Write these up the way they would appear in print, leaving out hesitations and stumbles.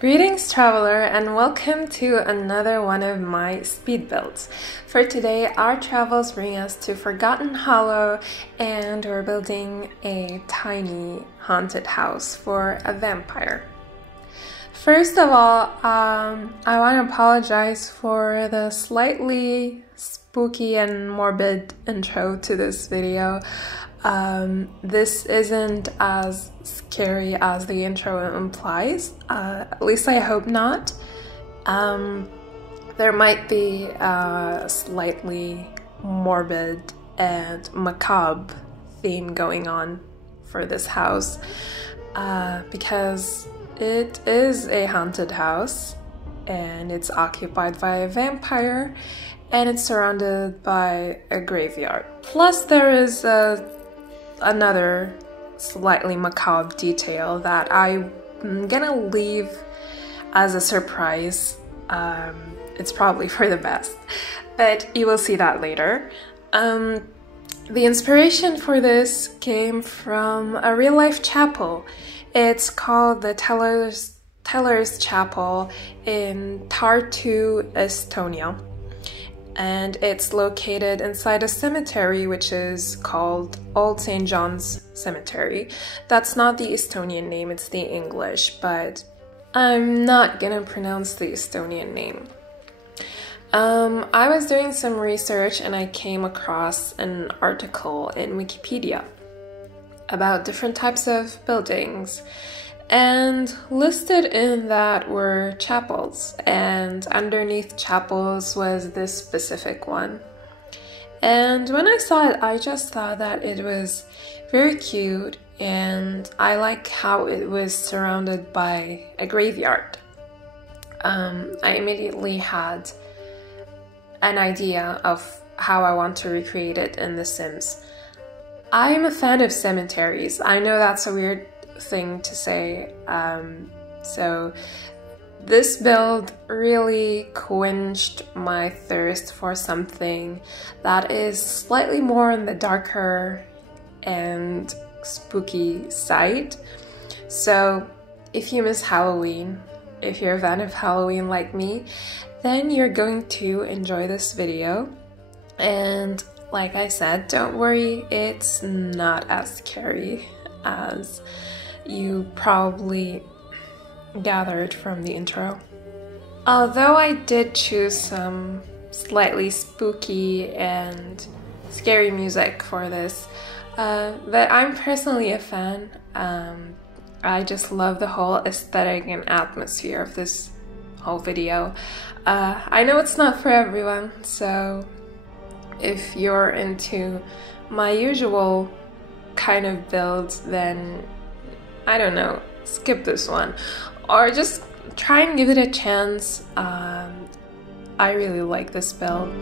Greetings traveler, and welcome to another one of my speed builds. For today, our travels bring us to Forgotten Hollow, and we're building a tiny haunted house for a vampire. First of all, I want to apologize for the slightly spooky and morbid intro to this video. This isn't as scary as the intro implies, at least I hope not. There might be a slightly morbid and macabre theme going on for this house, because it is a haunted house and it's occupied by a vampire and it's surrounded by a graveyard. Plus there is another slightly macabre detail that I'm gonna leave as a surprise. It's probably for the best, but you will see that later. The inspiration for this came from a real-life chapel. It's called the Teller's Chapel in Tartu, Estonia. And it's located inside a cemetery which is called Old St. John's Cemetery. That's not the Estonian name, it's the English, but I'm not gonna pronounce the Estonian name. I was doing some research and I came across an article in Wikipedia about different types of buildings, and listed in that were chapels, and underneath chapels was this specific one. And when I saw it, I just thought that it was very cute, and I like how it was surrounded by a graveyard. I immediately had an idea of how I want to recreate it in The Sims. I'm a fan of cemeteries. I know that's a weird thing to say, so this build really quenched my thirst for something that is slightly more on the darker and spooky side. So if you miss Halloween, if you're a fan of Halloween like me, then you're going to enjoy this video. And like I said, don't worry, it's not as scary as you probably gathered from the intro. Although I did choose some slightly spooky and scary music for this, but I'm personally a fan. I just love the whole aesthetic and atmosphere of this whole video. I know it's not for everyone, so if you're into my usual kind of builds, then I don't know, skip this one, or just try and give it a chance. I really like this build.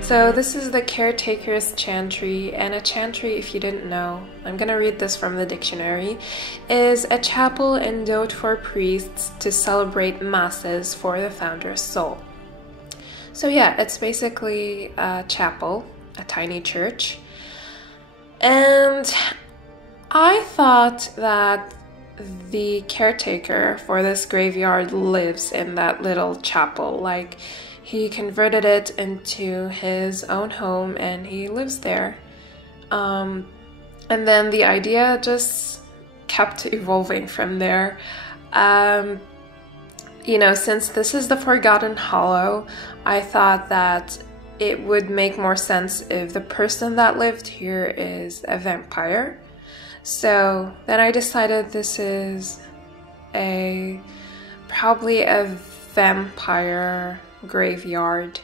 So this is the Caretaker's Chantry, and a chantry, if you didn't know, I'm gonna read this from the dictionary, is a chapel endowed for priests to celebrate masses for the founder's soul. So yeah, it's basically a chapel, a tiny church. And I thought that the caretaker for this graveyard lives in that little chapel. Like, he converted it into his own home and he lives there. And then the idea just kept evolving from there. You know, since this is the Forgotten Hollow, I thought that it would make more sense if the person that lived here is a vampire. So then I decided this is probably a vampire graveyard,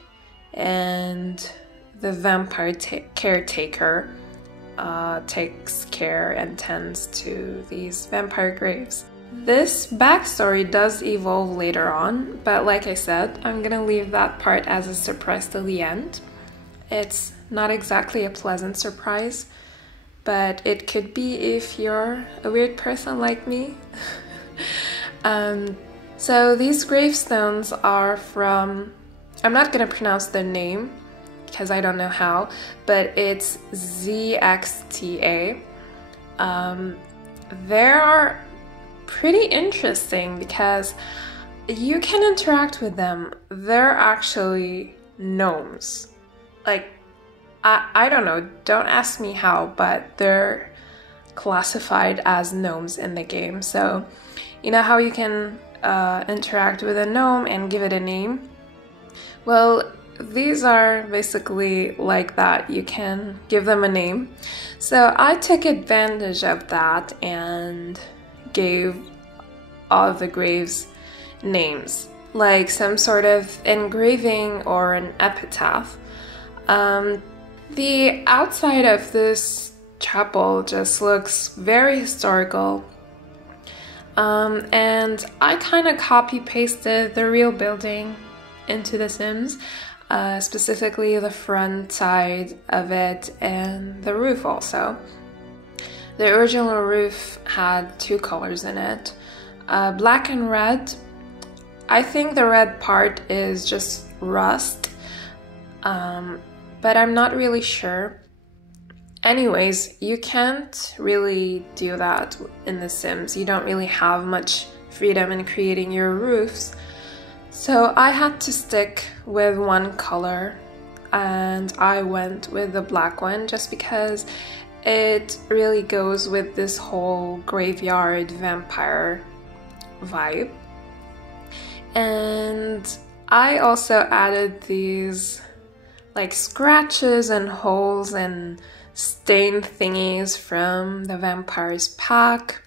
and the vampire caretaker takes care and tends to these vampire graves. This backstory does evolve later on, but like I said, I'm gonna leave that part as a surprise till the end. It's not exactly a pleasant surprise, but it could be if you're a weird person like me. So these gravestones are from, I'm not gonna pronounce the name because I don't know how, but it's ZXTA. There are pretty interesting because you can interact with them. They're actually gnomes. Like, I don't know, don't ask me how, but they're classified as gnomes in the game. So, you know how you can interact with a gnome and give it a name? Well, these are basically like that. You can give them a name. So I took advantage of that and gave all of the graves names, like some sort of engraving or an epitaph. The outside of this chapel just looks very historical. And I kind of copy-pasted the real building into The Sims, specifically the front side of it and the roof also. The original roof had two colors in it, black and red. I think the red part is just rust, but I'm not really sure. Anyways, you can't really do that in The Sims. You don't really have much freedom in creating your roofs. So I had to stick with one color, and I went with the black one just because it really goes with this whole graveyard vampire vibe. And I also added these like scratches and holes and stain thingies from the vampire's pack,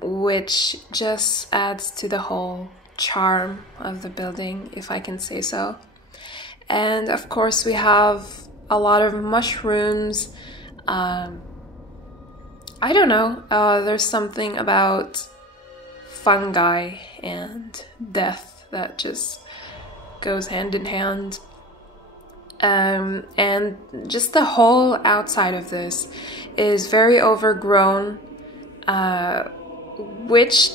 which just adds to the whole charm of the building, if I can say so. And of course we have a lot of mushrooms. I don't know, there's something about fungi and death that just goes hand in hand. And just the whole outside of this is very overgrown, which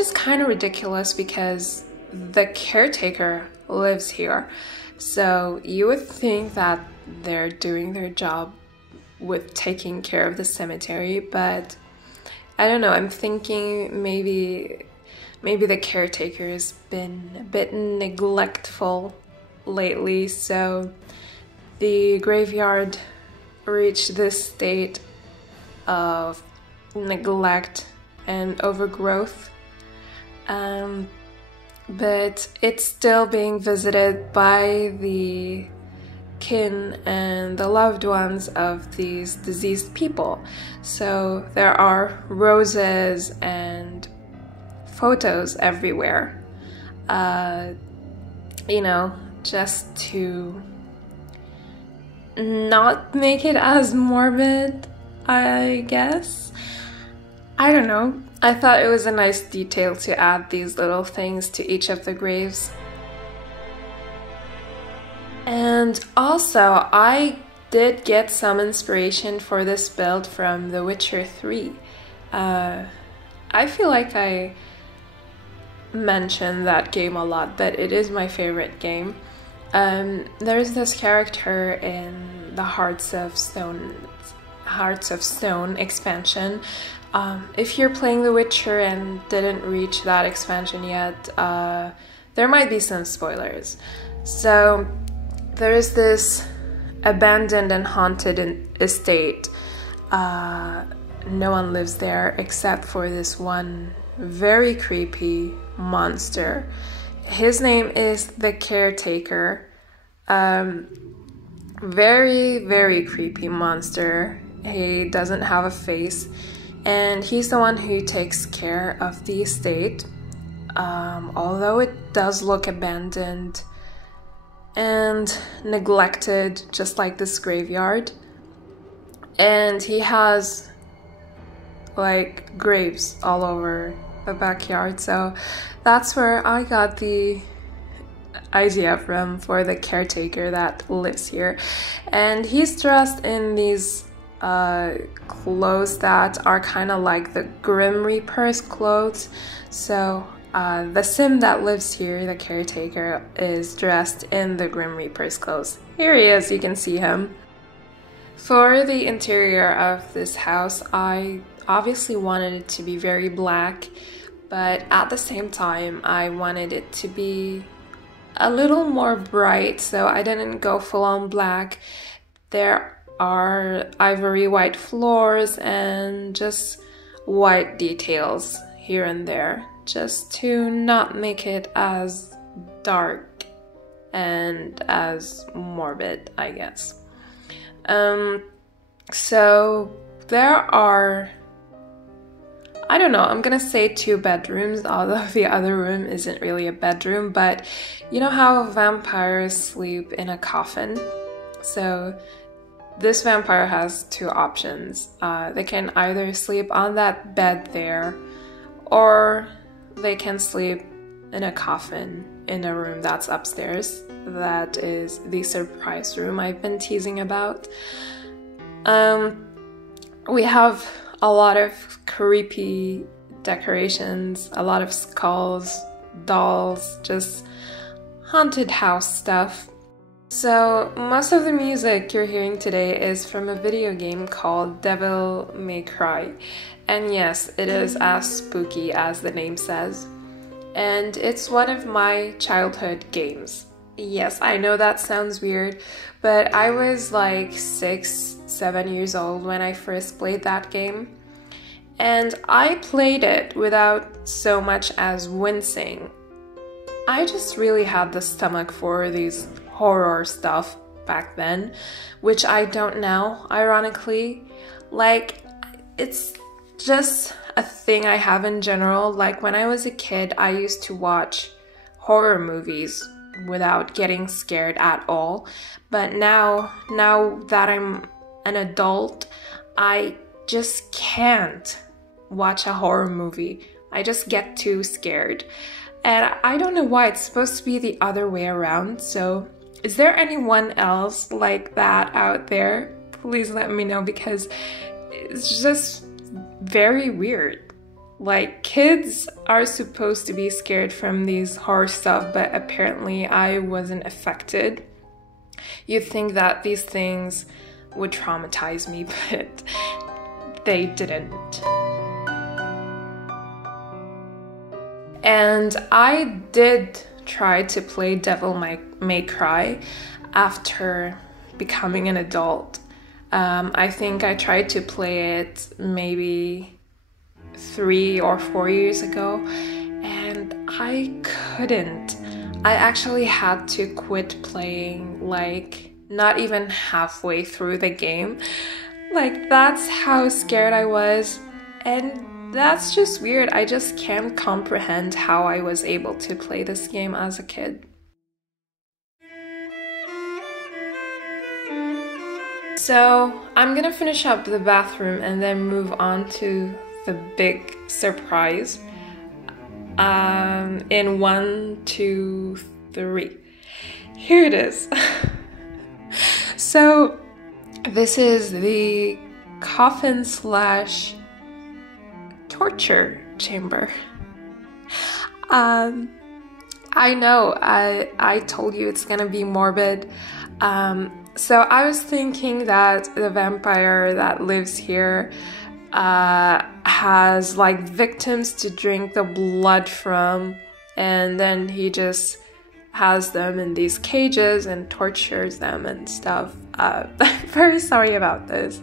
is kind of ridiculous because the caretaker lives here. So you would think that they're doing their job with taking care of the cemetery, but I don't know, I'm thinking maybe the caretaker's been a bit neglectful lately, so the graveyard reached this state of neglect and overgrowth. But it's still being visited by the kin and the loved ones of these deceased people. So there are roses and photos everywhere, you know, just to not make it as morbid, I guess. I don't know. I thought it was a nice detail to add these little things to each of the graves. And also, I did get some inspiration for this build from The Witcher 3. I feel like I mention that game a lot, but it is my favorite game. There's this character in the Hearts of Stone expansion. If you're playing The Witcher and didn't reach that expansion yet, there might be some spoilers. So there's this abandoned and haunted estate. No one lives there except for this one very creepy monster. His name is the Caretaker. Very, very creepy monster. He doesn't have a face, and he's the one who takes care of the estate. Although it does look abandoned and neglected, just like this graveyard. And he has like graves all over the backyard, so that's where I got the idea from for the caretaker that lives here. And he's dressed in these clothes that are kind of like the Grim Reaper's clothes. So the sim that lives here, the caretaker, is dressed in the Grim Reaper's clothes. Here he is, you can see him. For the interior of this house, I obviously wanted it to be very black, but at the same time I wanted it to be a little more bright, so I didn't go full on black. There are ivory white floors and just white details here and there, just to not make it as dark and as morbid, I guess. So there are, I don't know, I'm gonna say 2 bedrooms, although the other room isn't really a bedroom, but you know how vampires sleep in a coffin? So this vampire has 2 options. They can either sleep on that bed there, or they can sleep in a coffin in a room that's upstairs. That is the surprise room I've been teasing about. We have a lot of creepy decorations, a lot of skulls, dolls, just haunted house stuff. So most of the music you're hearing today is from a video game called Devil May Cry. And yes, it is as spooky as the name says. And it's one of my childhood games. Yes, I know that sounds weird, but I was like 6, 7 years old when I first played that game. And I played it without so much as wincing. I just really had the stomach for these horror stuff back then, which I don't now, ironically. Like, it's just a thing I have in general. Like, when I was a kid, I used to watch horror movies without getting scared at all. But now that I'm an adult, I just can't watch a horror movie. I just get too scared. And I don't know why. It's supposed to be the other way around. So is there anyone else like that out there? Please let me know, because it's just very weird. Like, kids are supposed to be scared from these horror stuff, but apparently I wasn't affected. You'd think that these things would traumatize me, but they didn't. And I did try to play Devil May Cry after becoming an adult. I think I tried to play it maybe 3 or 4 years ago, and I couldn't. I actually had to quit playing, like, not even halfway through the game. Like, that's how scared I was, and that's just weird. I just can't comprehend how I was able to play this game as a kid. So I'm gonna finish up the bathroom and then move on to the big surprise in 1, 2, 3. Here it is. So this is the coffin / torture chamber. I know I told you it's gonna be morbid. So I was thinking that the vampire that lives here has like victims to drink the blood from, and then he just has them in these cages and tortures them and stuff. I'm very sorry about this.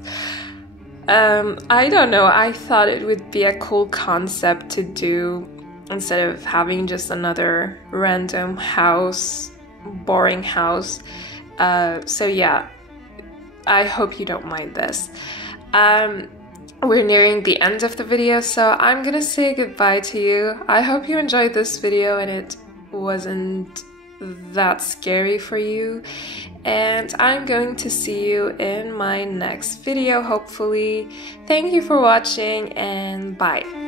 I don't know, I thought it would be a cool concept to do instead of having just another random house, boring house. So yeah, I hope you don't mind this. We're nearing the end of the video, so I'm gonna say goodbye to you. I hope you enjoyed this video and it wasn't that scary for you. And I'm going to see you in my next video, hopefully. Thank you for watching, and bye.